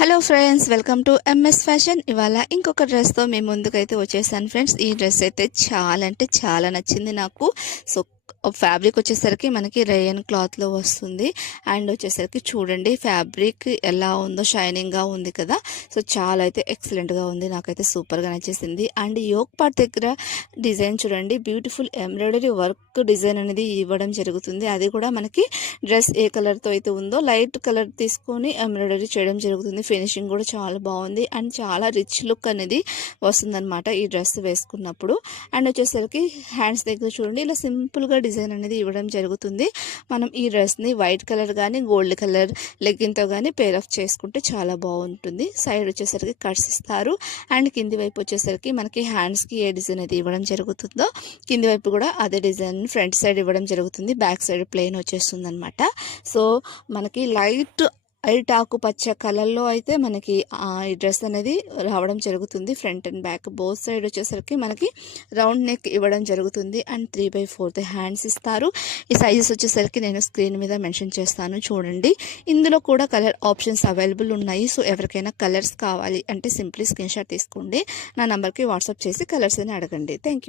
Hello friends, welcome to MS fashion. ఇవాళ ఇంకొక డ్రెస్తో మేము ముందుకైతే వచ్చేసాను ఫ్రెండ్స్. ఈ డ్రెస్ అయితే చాలా అంటే చాలా నచ్చింది నాకు. సో ఫ్యాబ్రిక్ వచ్చేసరికి మనకి రేయన్ క్లాత్లో వస్తుంది. అండ్ వచ్చేసరికి చూడండి ఫ్యాబ్రిక్ ఎలా ఉందో, షైనింగ్గా ఉంది కదా. సో చాలా అయితే ఎక్సలెంట్గా ఉంది, నాకైతే సూపర్గా నచ్చేసింది. అండ్ యోక్ పార్ట్ దగ్గర డిజైన్ చూడండి, బ్యూటిఫుల్ ఎంబ్రాయిడరీ వర్క్ డిజైన్ అనేది ఇవ్వడం జరుగుతుంది. అది కూడా మనకి డ్రెస్ ఏ కలర్తో అయితే ఉందో లైట్ కలర్ తీసుకొని ఎంబ్రాయిడరీ చేయడం జరుగుతుంది. ఫినిషింగ్ కూడా చాలా బాగుంది అండ్ చాలా రిచ్ లుక్ అనేది వస్తుందన్నమాట ఈ డ్రెస్ వేసుకున్నప్పుడు. అండ్ వచ్చేసరికి హ్యాండ్స్ దగ్గర చూడండి, ఇలా సింపుల్గా డిజైన్ అనేది ఇవ్వడం జరుగుతుంది. మనం ఈ డ్రెస్ని వైట్ కలర్ కానీ గోల్డ్ కలర్ లెగ్గిన్తో కానీ పేర్ ఆఫ్ చేసుకుంటే చాలా బాగుంటుంది. సైడ్ వచ్చేసరికి కట్స్ ఇస్తారు అండ్ కింది వైపు వచ్చేసరికి మనకి హ్యాండ్స్కి ఏ డిజైన్ అయితే ఇవ్వడం జరుగుతుందో కింది వైపు కూడా అదే డిజైన్ ఫ్రంట్ సైడ్ ఇవ్వడం జరుగుతుంది. బ్యాక్ సైడ్ ప్లెయిన్ వచ్చేస్తుంది అనమాట. సో మనకి లైట్ ఆకుపచ్చ కలర్లో అయితే మనకి ఈ డ్రెస్ అనేది రావడం జరుగుతుంది. Front and back both side వచ్చేసరికి మనకి రౌండ్ నెక్ ఇవ్వడం జరుగుతుంది అండ్ 3/4 హ్యాండ్స్ ఇస్తారు. ఈ సైజెస్ వచ్చేసరికి నేను స్క్రీన్ మీద మెన్షన్ చేస్తాను చూడండి. ఇందులో కూడా కలర్ ఆప్షన్స్ అవైలబుల్ ఉన్నాయి. సో ఎవరికైనా కలర్స్ కావాలి అంటే సింప్లీ స్క్రీన్ షాట్ తీసుకోండి, నా నెంబర్కి వాట్సాప్ చేసి కలర్స్ అని అడగండి. Thank you.